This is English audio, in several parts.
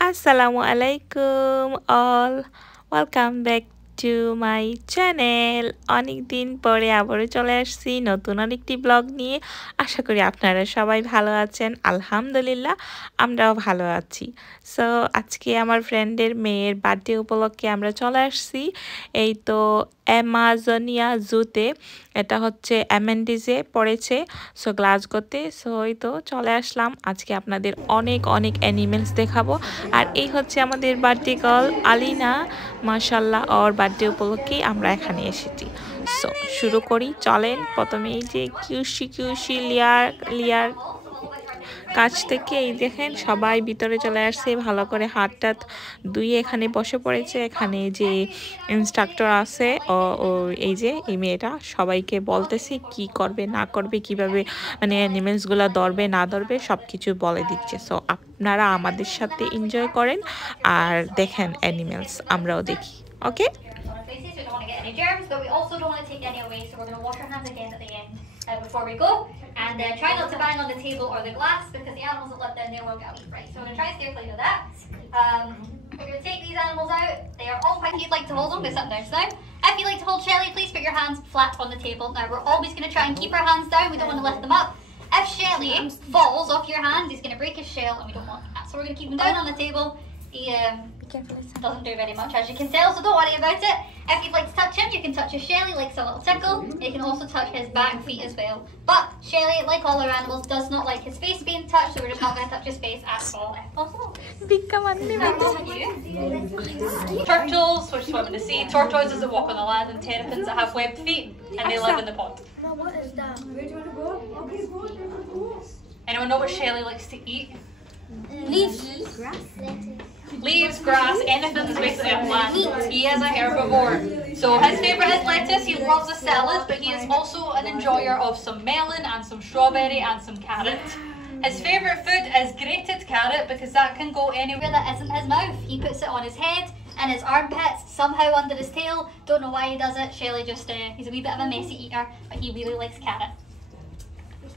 Assalamu alaikum all. Welcome back to my channel. অনেক দিন পরে আবারও চলে আসছি নতুন আরেকটি ব্লগ নিয়ে। আশা করি আপনারা সবাই ভালো আছেন। আলহামদুলিল্লাহ আমরাও ভালো আছি। সো আজকে আমার ফ্রেন্ডের মেয়ের বার্থডে উপলক্ষে আমরা চলে আসছি এই তো অ্যামাজনিয়া জুতে। এটা হচ্ছে এমএনডিজে পড়েছে, সো গ্লাসগোতে। সো এই তো চলে আসলাম, আজকে আপনাদের অনেক অনেক অ্যানিমেলস দেখাবো। আর এই হচ্ছে আমাদের বার্থডে গার্ল আলিনা, মাশাল্লাহ। ওর বার্থডে উপলক্ষেই আমরা এখানে এসেছি। সো শুরু করি, চলেন। প্রথমে এই যে কিউসি লিয়ার কাছ থেকে এই দেখেন সবাই ভিতরে চলে আসছে, ভালো করে হাত টাত ধুয়ে এখানে বসে পড়েছে। এখানে যে ইনস্ট্রাক্টর আছে ও এই যে এই মেয়েটা সবাইকে বলতেছে কি করবে না করবে, কিভাবে মানে অ্যানিমেলসগুলো ধরবে না ধরবে সব কিছু বলে দিচ্ছে। সো আপনারা আমাদের সাথে এনজয় করেন আর দেখেন অ্যানিমেলস, আমরাও দেখি। ওকে, before we go, and try not to bang on the table or the glass because the animals that live down there won't get out. Right, so we're going to try and steer clear of that. We're going to take these animals out. They are all quite. If you'd like to hold them, go sit down now. If you'd like to hold Shelley, please put your hands flat on the table. Now we're always going to try and keep our hands down. We don't want to lift them up. If Shelley falls off your hand, he's going to break his shell, and we don't want that. So we're going to keep him down on the table. He doesn't do very much, as you can tell, so don't worry about it. If you'd like to touch him, you can touch his Shelley, like a little tickle. You can also touch his back feet as well. But Shelley, like all our animals, does not like his face being touched, so we're just not going to touch his face at all, if possible. Turtles, which swim in the sea, tortoises that walk on the land, and terrapins that have webbed feet, and they live in the pond. No, what is that? Where do you want to go? Okay, go. Anyone know what Shelley likes to eat? Leaves. Grass. Leaves, grass, anything that's basically a plant. He is a herbivore. So his favourite is lettuce. He loves a salad, but he is also an enjoyer of some melon and some strawberry and some carrot. His favourite food is grated carrot because that can go anywhere That isn't his mouth. He puts it on his head and his armpits, somehow under his tail. Don't know why he does it. Shelley just, he's a wee bit of a messy eater, but he really likes carrot.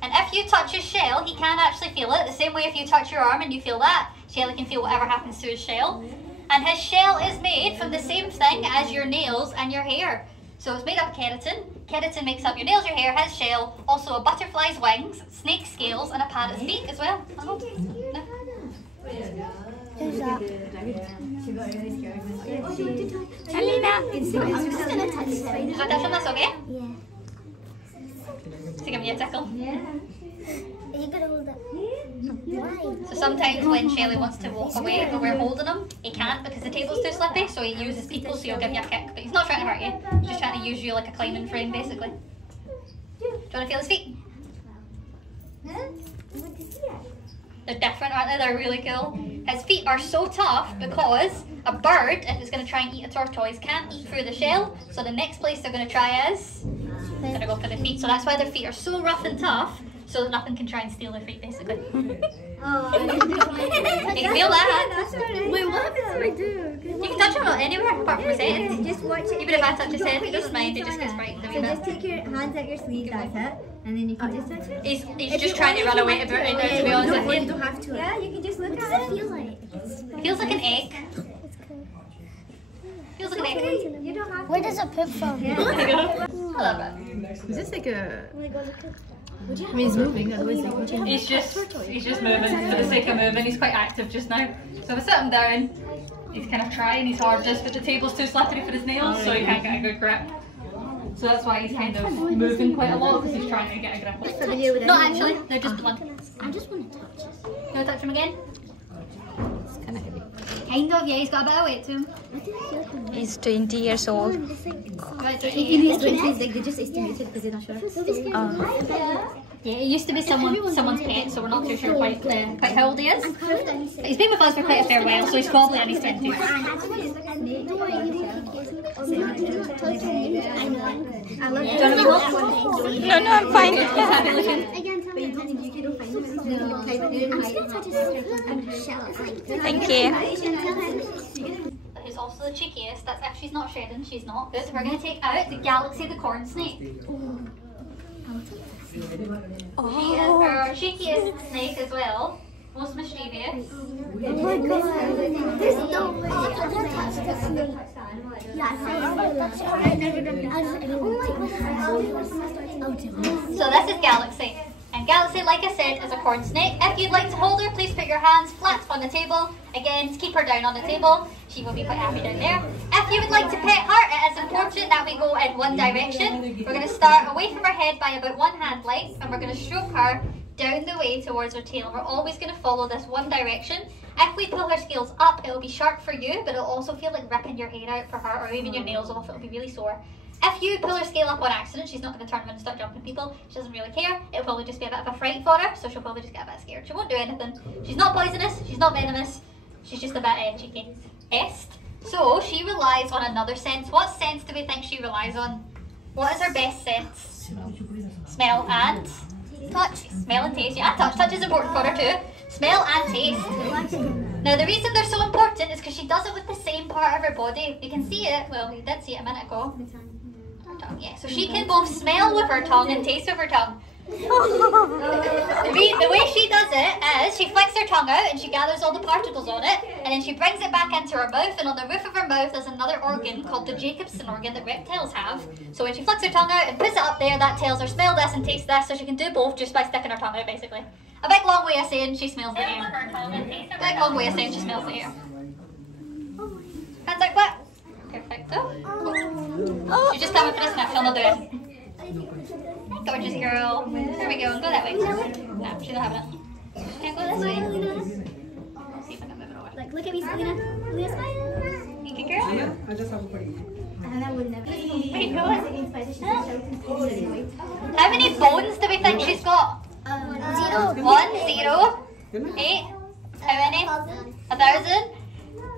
And if you touch his shell, he can actually feel it. The same way if you touch your arm and you feel that, Shelley can feel whatever happens to his shell. And his shell is made from the same thing as your nails and your hair. So it's made up of keratin. Keratin makes up your nails, your hair, his shell, also a butterfly's wings, snake scales, and a parrot's beak as well. No? Who's that? Alina! I'm just gonna touch it. Is that touching this, okay? Yeah. So give me a tickle. Are you gonna hold it? Why? So sometimes when Shelley wants to walk away but we're holding him, he can't because the table's too slippy, so he uses people, so he'll give you a kick. But he's not trying to hurt you, he's just trying to use you like a climbing frame basically. Do you want to feel his feet? They're different, aren't they? They're really cool. His feet are so tough because a bird, if it's going to try and eat a tortoise, can't eat through the shell, so the next place they're going to try is going to go for the feet. So that's why their feet are so rough and tough, so that nothing can try and steal their feet basically. You can feel that. Wait, what happens if I do? You can touch him anywhere apart from his head. Just watch it. Even if I touch his head, he doesn't mind, he just gets frightened a wee So bit. just take your hands out your sleeve, that's it. And then you can just touch it. He's just trying to run away to be honest with You you. don't have to. Yeah, you can just look at it. What does it feel like? Feels like an egg. Feels like an egg. You don't have to. Where does it poop from? I love it. Is this like a? Oh my god, look at I mean, he's moving. Otherwise, like, would you have He's just moving for the sake of moving. He's quite active just now. So if I sit him down, he's kind of trying his hardest, but the table's too slippery for his nails, so he can't get a good grip. So that's why he's kind of moving quite a lot because he's trying to get a grip. Not actually, they're just blunt. I just want to touch it. You want to touch him again? Kind of, yeah, he's got a bit of weight to him. He's 20 years old. Right, so In he, his 20s, like, they just estimated because they're not sure. yeah, he used to be someone's pet, so we're not too sure quite how old he is. But he's been with us for quite a fair while, so he's probably in his 20s. I love it. No, I'm fine. Again, tell me. I'm just gonna touch his shell. Thank you. Who's also the cheekiest. That's if she's not shedding, she's not good. We're going to take out the Galaxy the corn snake. She is our cheekiest snake as well. most mischievous. Oh my god. There's no way. I can't touch the snake. Yeah, I never done that. So this is Galaxy. And Galaxy, like I said, is a corn snake. If you'd like to hold her, please put your hands flat on the table. Again, keep her down on the table. She will be quite happy down there. If you would like to pet her, it is important that we go in one direction. We're going to start away from her head by about 1 hand length, and we're going to stroke her down the way towards her tail. We're always going to follow this one direction. If we pull her scales up, it will be sharp for you, but it'll also feel like ripping your hair out for her, or even your nails off. It'll be really sore. If you pull her scale up on accident, she's not going to turn around and start jumping people. She doesn't really care. It'll probably just be a bit of a fright for her, so she'll probably just get a bit scared. She won't do anything. She's not poisonous. She's not venomous. She's just a bit cheeky. So she relies on another sense. What sense do we think she relies on? What is her best sense? Smell and touch. Smell and taste. Yeah, touch. Touch is important for her too. Smell and taste. Now the reason they're so important is because she does it with the same part of her body. You can see it. Well, you did see it a minute ago. Yeah, so she can both smell with her tongue and taste with her tongue. The way she does it is she flicks her tongue out and she gathers all the particles on it, and then she brings it back into her mouth, and on the roof of her mouth is another organ called the Jacobson organ that reptiles have. So when she flicks her tongue out and puts it up there, that tells her smell this and taste this, so she can do both just by sticking her tongue out basically. A big long way of saying she smells the air. A big long way of saying she smells the air. Hands out flat. Perfecto. You just come up for this snap, she'll not do it. Gorgeous girl. There we go, go that way. No, she's not having it. Can't go this way. Let's see if I can move it over. Like, look at me, Alina. Alina, smile. You good girl? Wait, go on. How many bones do we think she's got? 0. 1, 0, 8. How many? 1,000.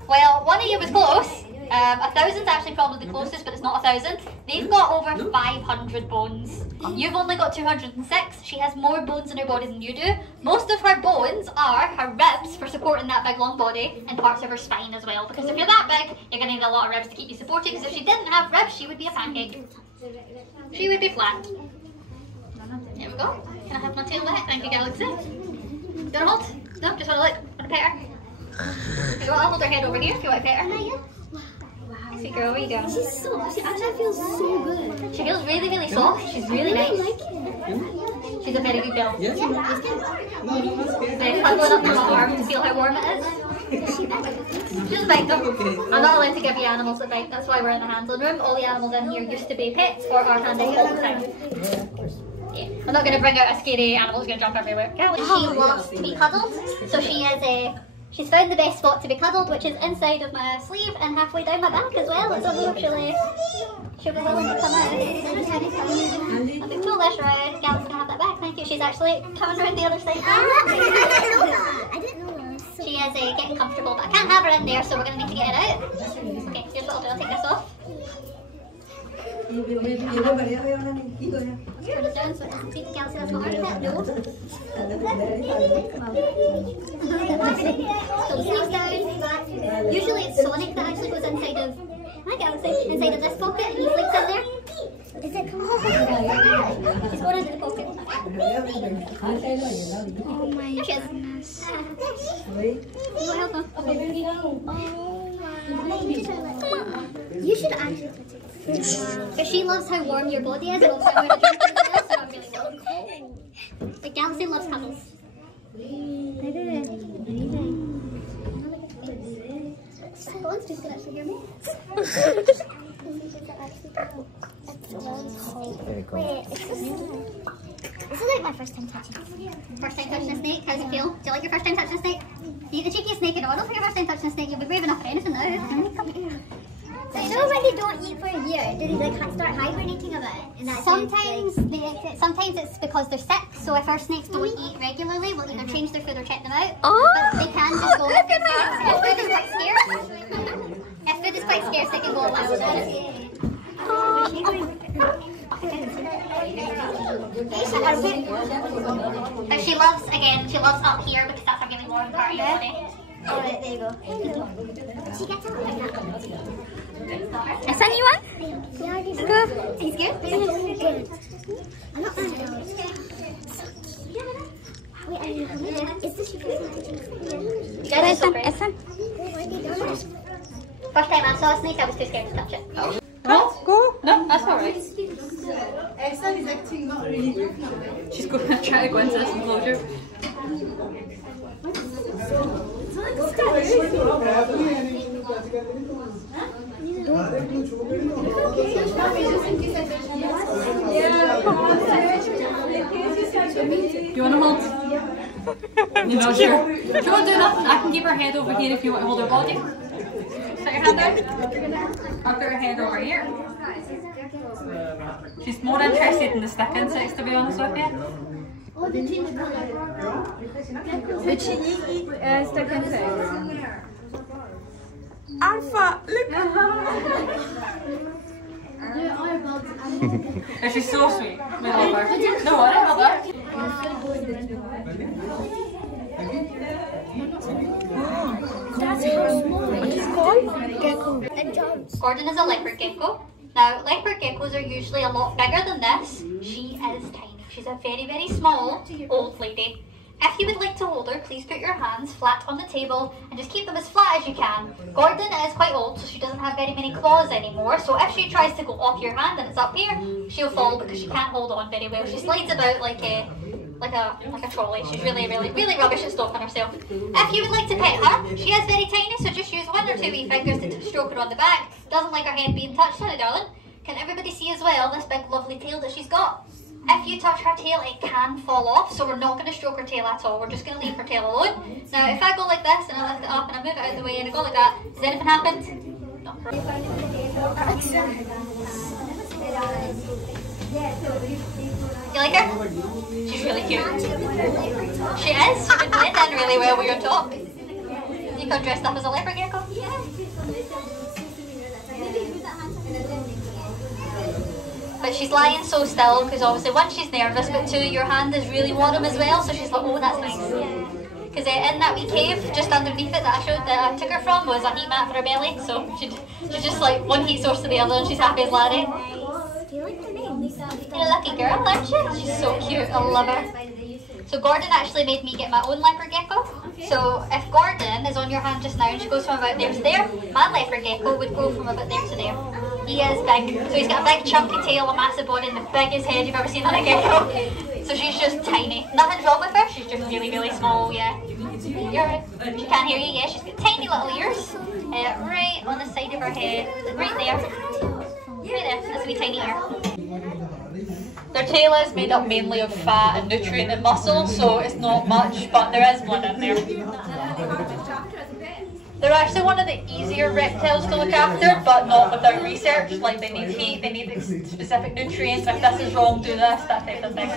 Well, one of you was close. 1,000 is actually probably the closest, but it's not 1,000. They've got over 500 bones. You've only got 206. She has more bones in her body than you do. Most of her bones are her ribs for supporting that big long body, and parts of her spine as well. Because if you're that big, you're going to need a lot of ribs to keep you supported. Because if she didn't have ribs, she would be a pancake. She would be flat. There we go. Can I have my tail back? Thank you, Galaxy. Do you want to hold? No, just want to look. Want to pet her? I'll hold her head over here if you want to pet her. Sweet girl, where you going? She actually feels so good. She feels really, really soft. She's really nice. She's a very good girl. Yeah. I'm going up to my arm to feel how warm it is. Just bite them. I'm not allowed to give you animals a bite. That's why we're in the handling room. All the animals in here used to be pets or are handled all the time. Yeah. I'm not going to bring out a scary animal who's going to jump everywhere. She loves to be cuddled. So she's found the best spot to be cuddled, which is inside of my sleeve and halfway down my back as well. So hopefully she'll be willing to come out. I'll be pull this round. Gal's going to have that back. Thank you. She's actually coming around the other side. I didn't know that. She is getting comfortable, but I can't have her in there, so we're going to need to get her out. Okay, here's what I'll do. I'll take this off. Let's turn it down so it doesn't beat Galaxy. That's not our pet. No. So the sleeves down. Usually it's Sonic that actually goes inside of inside of this pocket, and he sleeps in there. Is it coming? She's going into the pocket. Oh my There she is. You want to help her? You should actually put it. Because she loves how warm your body is, and also how much drink it is, so I'm really cold. The Galaxy loves cuddles. Someone's just gonna actually hear me. Very cool. Wait, this is like my first time touching it. First time touching a snake, how does it feel? Do you like your first time touching a snake? You're the cheekiest snake in the world for your first time touching a snake. You'll be brave enough for anything now. Come here. So you know when they don't eat for a year, do they like start hibernating a bit? And that Sometimes it's because they're sick. So if our snakes don't eat regularly, we'll either change their food or check them out. But they can just go. If food is quite scarce, they can go a while without it. But she loves up here because that's a really warm part of your body. Alright, there you go. She gets up like that. Is that you one? Yeah, he's good. He's good? Good. I'm not Is this your first You guys are so great. First time I saw a snake, I was too scared to touch it. Go. No, that's alright. Elsa is acting not really. She's going to try to go into this enclosure. Do you want to hold? You're not sure. Do you want to do nothing? I can keep her head over here if you want to hold her body. Put your hand down. I'll put her head over here. She's more interested in the stick insects, to be honest with you. The chili stuck inside. Alpha, look. And she's so sweet. We love her. No worry, love her. What is it called? Gecko. And jumps. Gordon is a leopard gecko. Now, leopard geckos are usually a lot bigger than this. She is tiny. She's a very, very small old lady. If you would like to hold her, please put your hands flat on the table and just keep them as flat as you can. Gordon is quite old, so she doesn't have very many claws anymore. So if she tries to go off your hand and it's up here, she'll fall because she can't hold on very well. She slides about like a trolley. She's really rubbish at stopping herself. If you would like to pet her, she is very tiny, so just use 1 or 2 wee fingers to stroke her on the back. Doesn't like her head being touched, sorry darling. Can everybody see as well this big lovely tail that she's got? If you touch her tail, it can fall off, so we're not going to stroke her tail at all. We're just going to leave her tail alone. Now, if I go like this and I lift it up and I move it out of the way and I go like that, does anything happen? No. You like her? She's really cute. She is. She would blend in really well with your top. You got dressed up as a leopard gecko? Yeah. But she's lying so still because obviously one, she's nervous, but 2, your hand is really warm as well, so she's like, oh, that's nice. Because in that wee cave just underneath it that I took her from was a heat mat for her belly, so she's just like one heat source to the other and she's happy as Larry. Do you like the name? You're a lucky girl, aren't you? She's so cute, I love her. So Gordon actually made me get my own leopard gecko. So if Gordon is on your hand just now and she goes from about there to there, my leopard gecko would go from about there to there. He is big, so he's got a big chunky tail, a massive body, and the biggest head you've ever seen on a gecko. So she's just tiny. Nothing's wrong with her, she's just really small, yeah. You're right. She can't hear you, yeah, she's got tiny little ears. Right on the side of her head, right there. Right there, that's a wee tiny ear. Their tail is made up mainly of fat and nutrient and muscle, so it's not much, but there is blood in there. They're actually one of the easier reptiles to look after, but not without research. Like they need heat, they need specific nutrients. If this is wrong, do this, that type of thing.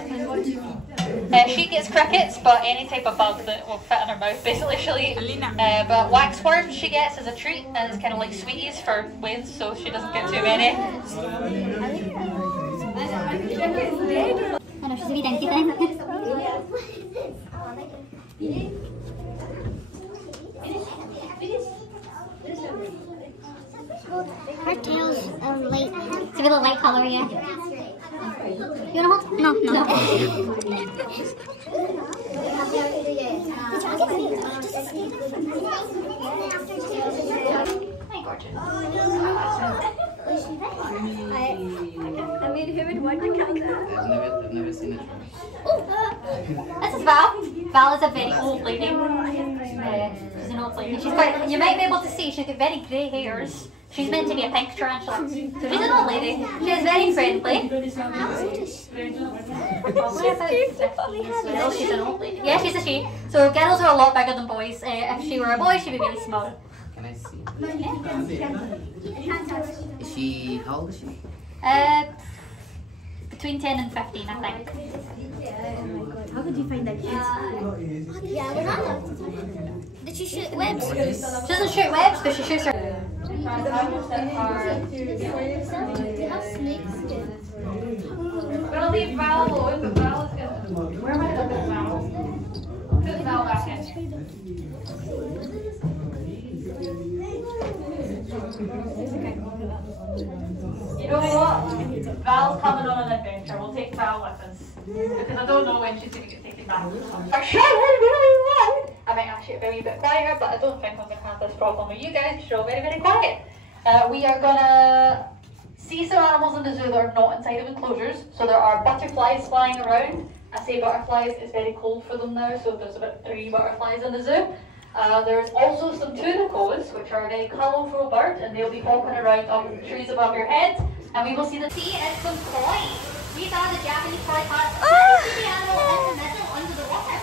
She gets crickets, but any type of bug that will fit in her mouth, basically she'll eat. Alina. But waxworms she gets as a treat, and it's kind of like sweeties for wins, so she doesn't get too many. I know, she's a wee dinky thing. Her tail's light. It's a really light colour, yeah. You wanna hold? No, no. Hi, gorgeous. I mean, who would want to kill that? I've never seen it. This is Val. Val is a very old lady. She's an old lady. She's quite, you might be able to see she's got very grey hairs. She's meant to be a pink tarantula. So she's an old lady. She is very friendly. She's an old lady. Yeah, she's a she. So girls are a lot bigger than boys. If she were a boy, she'd be really small. Can I see? Is she, how old is she? Between 10 and 15, I think. How could you find that kids? Yeah, we're not allowed to do it. Did she shoot webs? She doesn't shoot webs, but she shoots her. Do you have snakes? We're gonna leave Val alone, but Val is gonna. Where am I going to put Val? Put Val back in. You know what? Val's coming on an adventure. We'll take Val with us. because I don't know when she's going to get taken back. Our shower is really loud. I might ask you to be a wee bit quieter, but I don't think I'm going to have this problem with you guys. You're all very, very quiet. We are going to see some animals in the zoo that are not inside of enclosures. So there are butterflies flying around. I say butterflies, it's very cold for them now, so there's about 3 butterflies in the zoo. There's also some tunicos, which are a very colourful bird, and they'll be hopping around up in the trees above your head. And we will see the See, it's some koi. These are the Japanese koi parrots. See the animal in the middle under the water.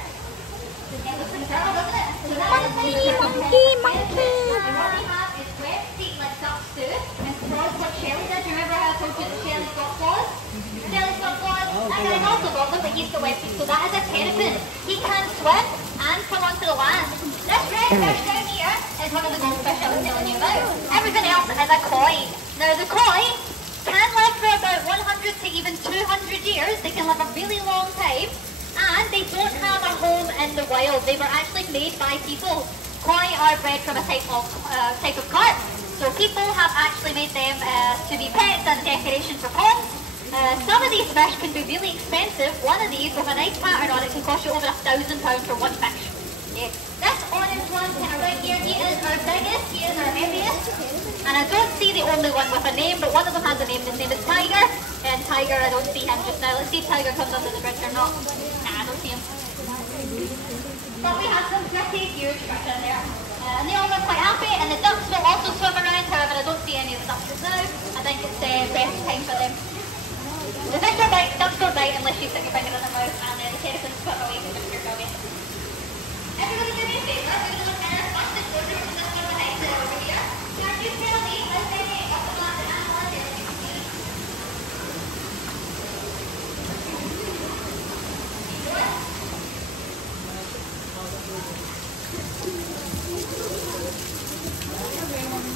It looks like a turtle, doesn't it? So that is the monkey. And what they have is webbed feet like ducks do, and claws what Shelly did. Remember how I told you that Shelly's got claws? Shelly's got claws. That guy's also got them, but he's got webbed feet. So that is a terrapin. He can swim and come onto the land. This red fish down here is one of the goldfish I was telling you about. Everything else is a koi. Now the koi can live for about 100 to even 200 years. They can live a really long time, and they don't have a home in the wild. They were actually made by people. Koi are bred from a type of carp. So people have actually made them to be pets and decoration for ponds. Some of these fish can be really expensive. One of these with a nice pattern on it can cost you over £1,000 for one fish. Yeah. This orange one kind of right here, he is our biggest, he is our heaviest. And I don't see the only one with a name, but one of them has a name. His name is Tiger. And Tiger, I don't see him just now. Let's see if Tiger comes under the bridge or not. Nah, I don't see him. But we have some pretty huge fish in there. And they all look quite happy. And the ducks will also swim around. However, I don't see any of the ducks just now. I think it's the best time for them. The fish don't bite, ducks don't bite unless you stick your finger in their mouth. And then the terrapins put away because you're doggy. Everybody do me a favour. We're going to look at our first enclosure from this one behind it over here. Can you tell me how many of the animal is you can see?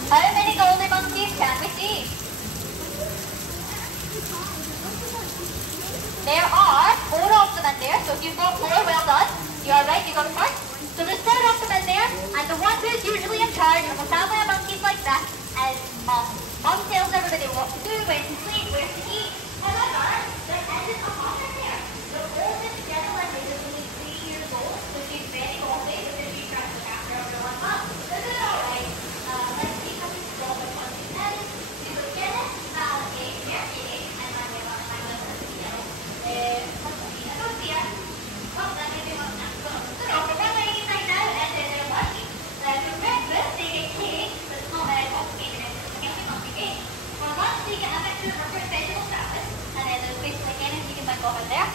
How many golden monkeys can we see? There are 4 of them in there, so if you've got 4, well done. You are right, you got it first. So there's 4 of them in there, and the one who's usually in charge of a family of monkeys like that is Mum. Mum tells everybody what to do, when to sleep, where to eat. However, there isn't a mum in there. The oldest gentleman is only 3 years old, so she's very naughty because she's trying to look after everyone. This is alright. Let's see how we stop with one of these. We've got Dennis, Valerie, Mercury, and Manuela, and I'm going to see yellow. I don't see her. Oh, that may be one now. So for one lady right now, and then their lunch. For breakfast, they get cake that's not complicated. It's like a monkey cake. For lunch, they get a mixture of fruit vegetable salad, and then there's basically anything you can think of in there.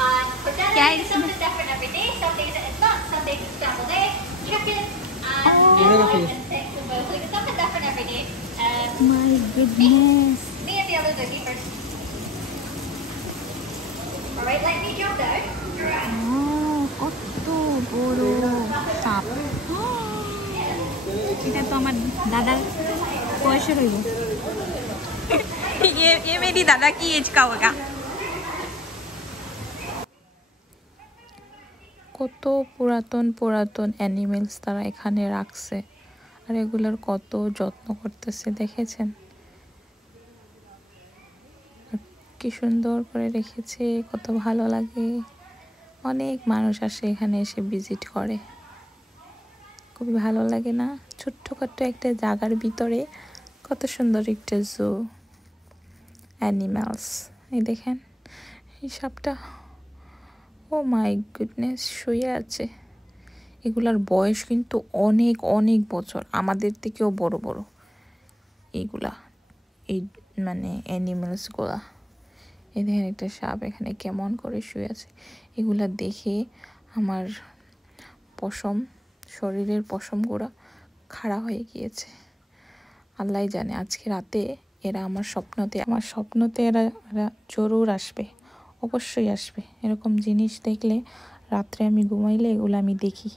And for dinner, it's something different every day. Some days it's nuts, some days it's scrambled eggs, chicken, and insects as well. So it's something different every day. My goodness. Me and the others are keepers. Alright, let me jump down. কত বড় সাপ এটা তো আমার দাদার বয়সে রইব ये मेरी दादा की एज का होगा কত পুরাতন পুরাতন অ্যানিমেলস তারা এখানে রাখছে আর এগুলোর কত যত্ন করতেছে দেখেছেন কি সুন্দর করে রেখেছে কত ভালো লাগে অনেক মানুষ আসে এখানে এসে ভিজিট করে খুবই ভালো লাগে না ছোট্টখাট্ট একটা জায়গার ভিতরে কত সুন্দর একটা জু অ্যানিমালস এই দেখেন এই সাপটা ও মাই গুডনেস শুয়ে আছে এগুলার বয়স কিন্তু অনেক অনেক বছর আমাদের থেকেও বড় বড় এইগুলা এই মানে অ্যানিমালসগুলা এই দেখেন একটা সাপ এখানে কেমন করে শুয়ে আছে এগুলা দেখে আমার শরীরের পশমগুলো খাড়া হয়ে গিয়েছে আল্লাহই জানে আজকে রাতে এরা আমার স্বপ্নতে এরা জরুর আসবে অবশ্যই আসবে এরকম জিনিস দেখলে রাত্রে আমি ঘুমাইলে এগুলো আমি দেখি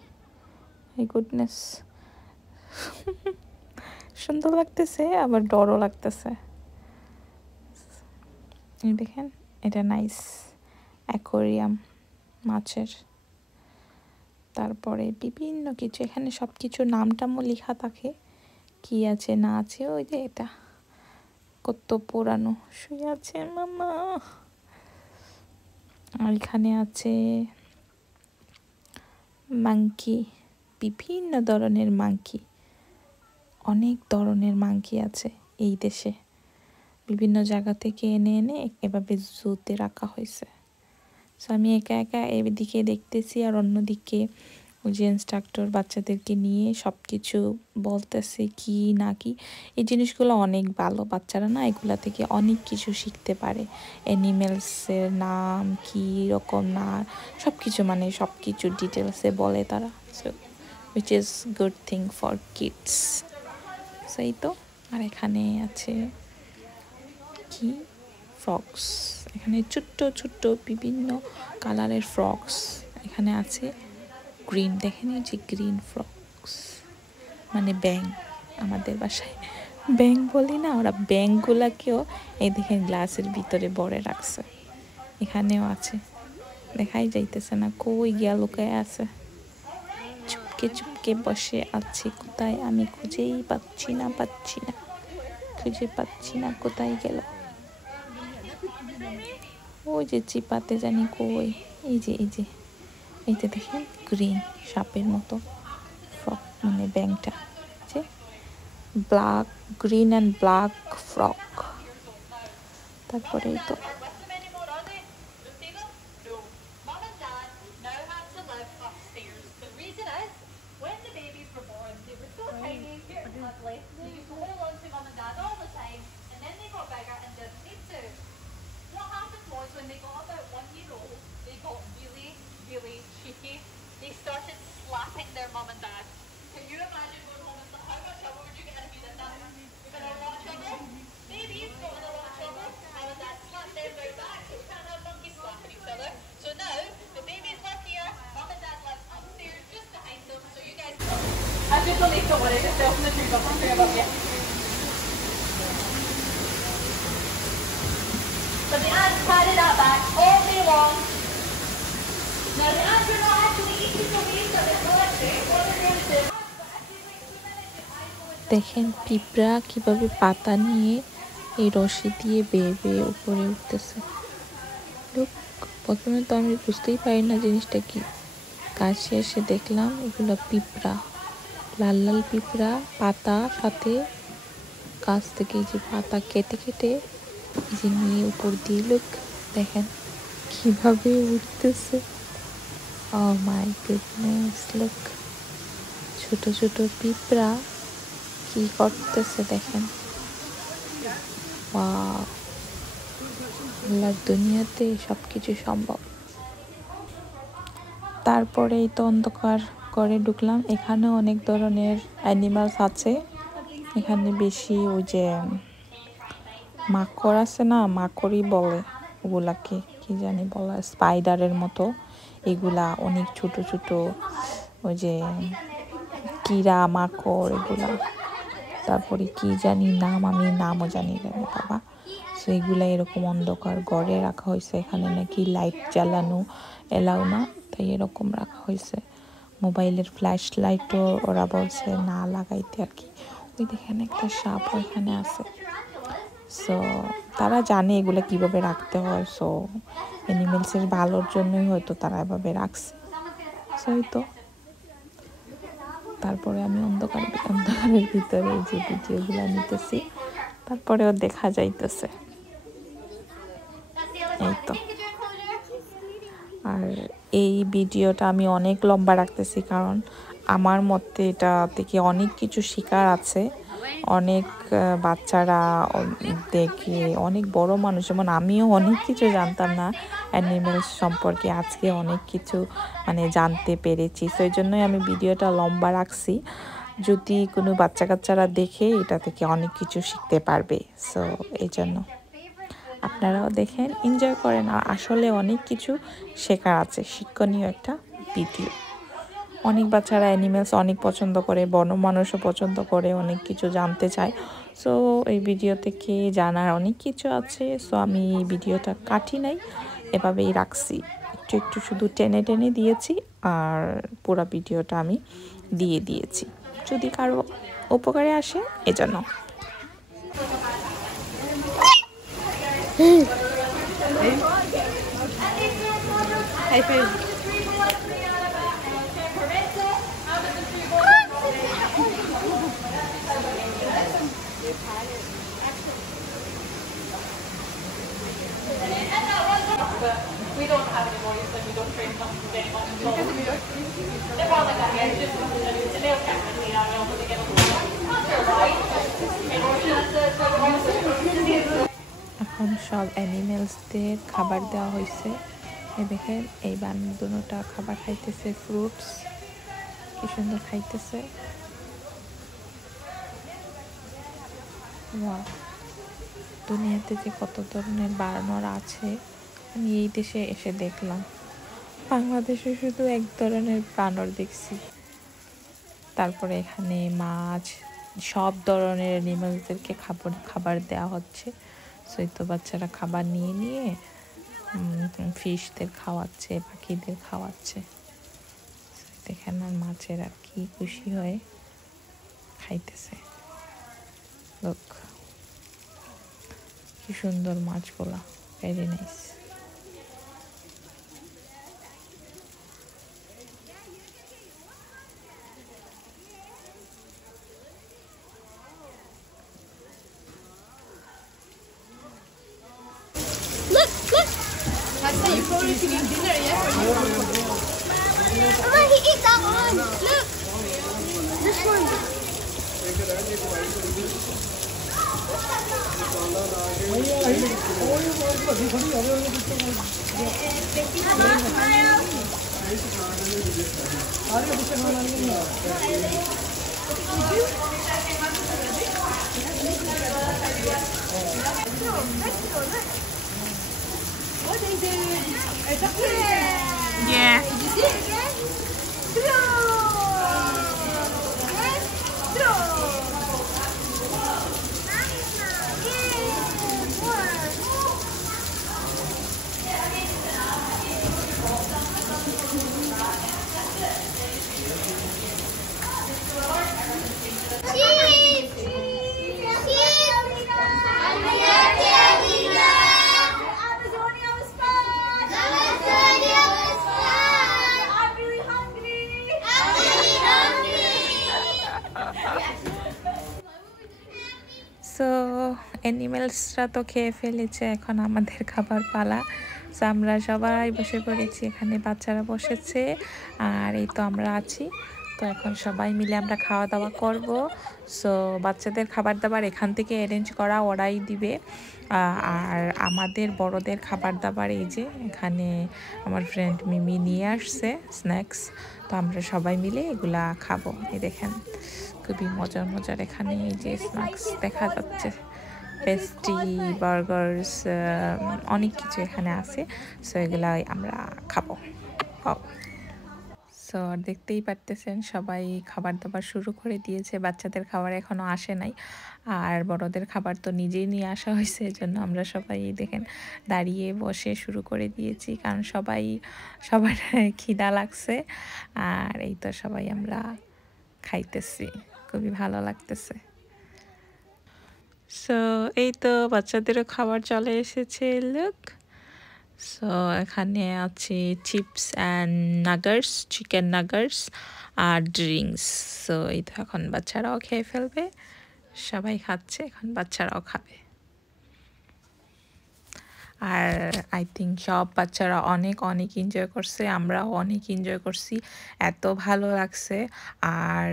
এই গুডনেস সুন্দর লাগতেছে আবার ডরও লাগতেছে এই দেখেন এটা নাইস অ্যাকোয়ারিয়াম মাছের তারপরে বিভিন্ন কিছু এখানে সব কিছু নামটামও লেখা থাকে কি আছে না আছে ওই যে এটা কত পুরানো শুয়ে আছে মামা আর এখানে আছে মাংকি, বিভিন্ন ধরনের মাংকি, অনেক ধরনের মাংকি আছে এই দেশে। বিভিন্ন জায়গা থেকে এনে এনে এভাবে জুতে রাখা হয়েছে। সো আমি একা একা এদিকে দেখতেছি আর অন্যদিকে ওই যে ইনস্ট্রাক্টর বাচ্চাদেরকে নিয়ে সব কিছু বলতেছে কি না কি। এই জিনিসগুলো অনেক ভালো, বাচ্চারা না এগুলা থেকে অনেক কিছু শিখতে পারে। অ্যানিমেলসের নাম কী রকম না সব কিছু, মানে সব কিছু ডিটেলসে বলে তারা। So which is good thing for kids. সেই তো। আর এখানে আছে কি ফ্রকস, এখানে ছোট্ট ছোট্ট বিভিন্ন কালারের ফ্রকস এখানে আছে। গ্রিন, দেখেন এই যে গ্রিন ফ্রকস, মানে ব্যাং, আমাদের বাসায় ব্যাং বলি না, ওরা ব্যাংগুলাকেও এই দেখেন গ্লাসের ভিতরে ভরে রাখছে। এখানেও আছে, দেখাই যাইতেছে না, কই গিয়া লুকায় আছে, চুপকে চুপকে বসে আছে কোথায়, আমি খুঁজেই পাচ্ছি না খুঁজে পাচ্ছি না, কোথায় গেল। ওই যে চিপাতে জানি কই, এই যে এইটা দেখেন গ্রিন সাপের মতো ফ্রক, মানে ব্যাংটা যে black, green and black frock. তারপরে এই তো when they got about 1 year old, they got really, really cheeky. They started slapping their mum and dad. Can you imagine going home and saying, how much trouble would you get if you did that? You got in a lot of trouble? Babies got in a lot of trouble. Mum and dad slapped them right back, so we can't have monkeys slapping each other. So now, the babies live here, mum and dad live upstairs just behind them, so you guys... I just believe don't worry, just open the tree, but I'm about you. So the ants carry that back all day long. Now the ants are not actually eating the leaves that they're collecting. What they're going to do... দেখেন পিঁপড়া কিভাবে পাতা নিয়ে এই রশি দিয়ে বেয়ে বেয়ে উপরে উঠতেছে। লোক প্রথমে তো আমি বুঝতেই পারি না জিনিসটা কি, কাছে এসে দেখলাম এগুলো পিঁপড়া, লাল লাল পিঁপড়া, পাতা সাথে গাছ থেকে যে পাতা কেটে কেটে যে নিয়ে উপর দিয়ে লোক দেখেন কিভাবে উঠতেছে। ও মাই গুডনেস, লোক ছোট ছোট পিঁপড়া কি করতেছে দেখেন। ওয়াও, আল্লাহর দুনিয়াতে সব কিছু সম্ভব। তারপরে এই তো অন্ধকার করে ঢুকলাম, এখানে অনেক ধরনের অ্যানিমালস আছে। এখানে বেশি ওই যে মাকড় আছে না, মাকড়ই বলে ওগুলাকে, কি জানি বলা, স্পাইডারের মতো এগুলা, অনেক ছোট ছোট ওই যে কিরা মাকড় এগুলা। তারপরে কি জানি নাম, আমি নামও জানি না বাবা। সেইগুলা এরকম অন্ধকার ঘরে রাখা হয়েছে, এখানে নাকি লাইট জ্বালানো এলাও না, তাই এরকম রাখা হয়েছে। মোবাইলের ফ্ল্যাশ লাইটও ওরা বলছে না লাগাইতে আর কি। ওই দেখেন একটা সাপ এখানে আছে। সো তারা জানে এগুলো কিভাবে রাখতে হয়, সো অ্যানিমেলসের ভালোর জন্যই হয়তো তারা এভাবে রাখছে। সো তো তারপরে আমি অন্ধকারের ভিতরে এই যে ভিডিওগুলো নিতেছি, তারপরেও দেখা যাইতেছে এই তো। আর এই ভিডিওটা আমি অনেক লম্বা রাখতেছি, কারণ আমার মতে এটা থেকে অনেক কিছু শেখার আছে। অনেক বাচ্চারা দেখে, অনেক বড় মানুষ, যেমন আমিও অনেক কিছু জানতাম না অ্যানিমেলস সম্পর্কে, আজকে অনেক কিছু মানে জানতে পেরেছি। সেই জন্যই আমি ভিডিওটা লম্বা রাখছি, যদি কোনো বাচ্চা কাচ্চারা দেখে এটা থেকে অনেক কিছু শিখতে পারবে। সো এই জন্য আপনারাও দেখেন, এনজয় করেন। আর আসলে অনেক কিছু শেখার আছে, শিক্ষণীয় একটা ভিডিও। অনেক বাচ্চারা অ্যানিমেলস অনেক পছন্দ করে, বড় মানুষও পছন্দ করে, অনেক কিছু জানতে চায়। সো এই ভিডিও থেকে জানার অনেক কিছু আছে। সো আমি এই ভিডিওটা কাটি নাই, এভাবেই রাখছি, একটু একটু শুধু টেনে টেনে দিয়েছি, আর পুরো ভিডিওটা আমি দিয়ে দিয়েছি যদি কারো উপকারে আসে এজন্য। We don't have any more, so we don't train them very much. They're probably not here, just the nails can't really get on, but they get a little not sure why. এখন সব অ্যানিমেলসদের খাবার দেওয়া হয়েছে। এই দেখেন এই বান্দরটা খাবার খাইতেছে, ফ্রুটস কি সুন্দর খাইতেছে। ওয়াও, দুনিয়াতে যে কত ধরনের বানর আছে আমি এই দেশে এসে দেখলাম। বাংলাদেশে শুধু এক ধরনের বানর দেখছি। তারপরে এখানে মাছ, সব ধরনের অ্যানিমেলসদেরকে খাবার দেওয়া হচ্ছে। সেই তো বাচ্চারা খাবার নিয়ে নিয়ে ফিশদের খাওয়াচ্ছে, পাখিদের খাওয়াচ্ছে। দেখেন আর মাছেরা কি খুশি হয়ে খাইতেছে। লোক কি সুন্দর মাছগুলা, very nice. Mama, he ate that one. Look. This one. Yeah. Did you see it again? Throw. Yes, throw. So অ্যানিমেলসরা তো খেয়ে ফেলেছে, এখন আমাদের খাবার পালা। সো আমরা সবাই বসে পড়েছি, এখানে বাচ্চারা বসেছে আর এই তো আমরা আছি। তো এখন সবাই মিলে আমরা খাওয়া দাওয়া করব। সো বাচ্চাদের খাবার দাবার এখান থেকে অ্যারেঞ্জ করা, ওরাই দিবে। আর আমাদের বড়দের খাবার দাবার এই যে এখানে আমার ফ্রেন্ড মিমি নিয়ে আসছে স্ন্যাক্স। তো আমরা সবাই মিলে এগুলা খাবো। এই দেখেন খুবই মজার মজার এখানে এই যে স্ন্যাক্স দেখা যাচ্ছে, পেস্ট্রি, বার্গার্স, অনেক কিছু এখানে আছে। সো এগুলাই আমরা খাবো। সো দেখতেই পারতেছেন সবাই খাবার দাবার শুরু করে দিয়েছে। বাচ্চাদের খাবার এখনও আসে নাই, আর বড়দের খাবার তো নিজেই নিয়ে আসা হয়েছে। এজন্য আমরা সবাই দেখেন দাঁড়িয়ে বসে শুরু করে দিয়েছি, কারণ সবার খিদা লাগছে। আর এই তো সবাই আমরা খাইতেছি, খুবই ভালো লাগতেছে। সো এই তো বাচ্চাদেরও খাবার চলে এসেছে। লুক, সো এখানে আছে chips and nuggets, chicken nuggets আর ড্রিঙ্কস। সো এই তো এখন বাচ্চারাও খেয়ে ফেলবে, সবাই খাচ্ছে, এখন বাচ্চারাও খাবে। আর আই থিঙ্ক সব বাচ্চারা অনেক অনেক এনজয় করছে, আমরাও অনেক এনজয় করছি, এত ভালো লাগছে। আর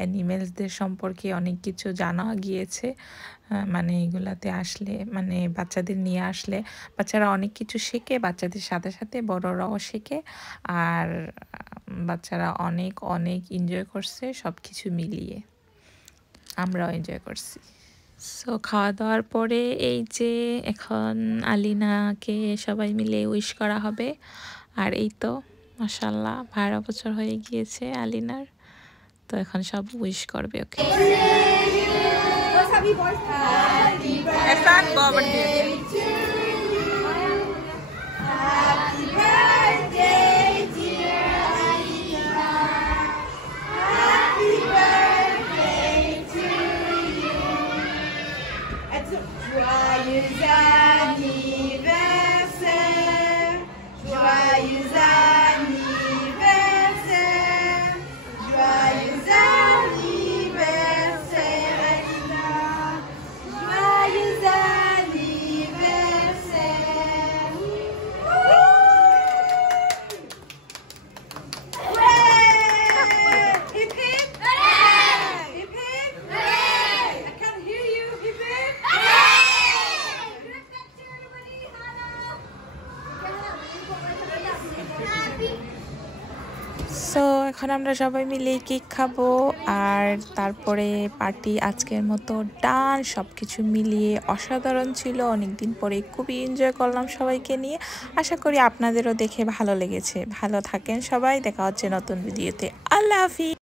অ্যানিমেলসদের সম্পর্কে অনেক কিছু জানা গিয়েছে। মানে এগুলাতে আসলে, মানে বাচ্চাদের নিয়ে আসলে বাচ্চারা অনেক কিছু শেখে, বাচ্চাদের সাথে সাথে বড়রাও শেখে। আর বাচ্চারা অনেক অনেক এনজয় করছে, সব কিছু মিলিয়ে আমরাও এনজয় করছি। সো খাওয়া দাওয়ার পরে এই যে এখন আলিনাকে সবাই মিলে উইশ করা হবে। আর এই তো মাশাআল্লাহ 12 বছর হয়ে গিয়েছে আলিনার। তো এখন সব উইশ করবে ওকে। Joyeux anniversaire, joyeux এখন আমরা সবাই মিলে কেক খাবো আর তারপরে পার্টি আজকের মতো ডান। সব কিছু মিলিয়ে অসাধারণ ছিল। অনেকদিন পরে খুবই এনজয় করলাম সবাইকে নিয়ে। আশা করি আপনাদেরও দেখে ভালো লেগেছে। ভালো থাকেন সবাই, দেখা হচ্ছে নতুন ভিডিওতে। আল্লাহ হাফিজ।